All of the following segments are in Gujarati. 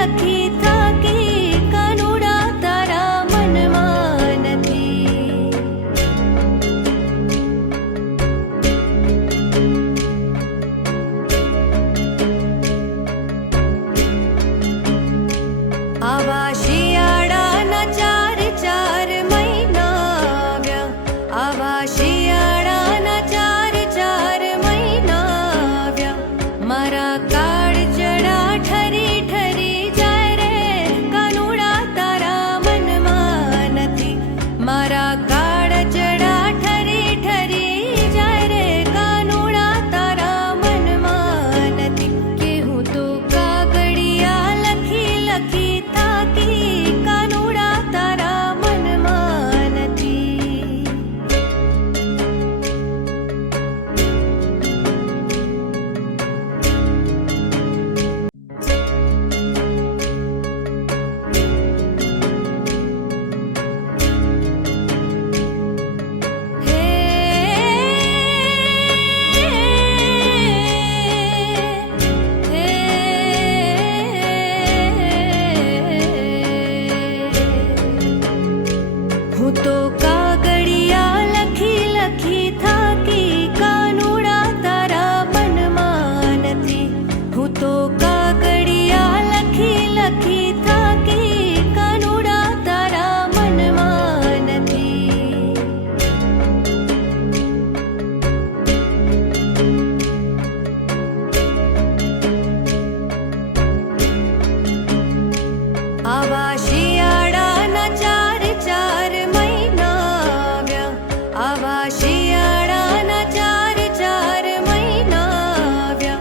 લખી થાકી કાનુડા તારા મનમાં નથી. આવા શિયાળાના ચાર ચાર મહિના આવ્યા, આવા શિયાળાના ચાર ચાર મહિના આવ્યા. મારા કાળજડા ઠરી ઠરી જાય રે કાનુડા તારા મનમાં નથી. મારા કાળજડા ઠરી ઠરી જાય રે કાનુડા તારા મનમાં નથી. કે હું તો કાગળિયા લખી લખી થાકી કાનુડા તારા મનમાં નથી. હું તો કાગળિયા લખી લખી થાકી કાનુડા તારા મનમાં નથી. હું તો કાગળિયા લખી લખી થાકી કાનુડા તારા મનમાં નથી. આવા શિયાળાના ચાર ચાર મહિના આવ્યા, આવા શિયાળાના ચાર ચાર મહિના આવ્યા.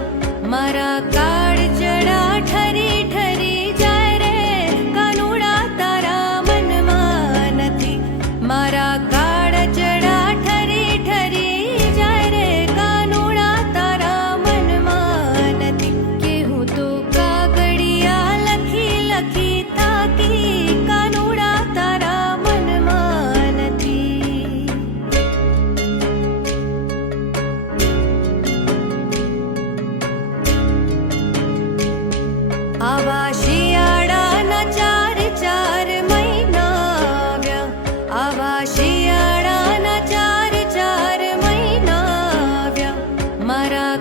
મારા કાળજડા ઠરી ઠરી જાય રે કાનુડા તારા મનમાં નથી. મારા કાળજડા ઠરી ઠરી જાય રે કાનુડા તારા મનમાં નથી. કે હું તો કાગળિયા લખી લખી થાકી કાનુડા તારા મનમાં નથી. આવા શિયાળાના ચાર ચાર મહિના આવ્યા, આવા શિયાળાના ચાર ચાર મહિના આવ્યા. મારા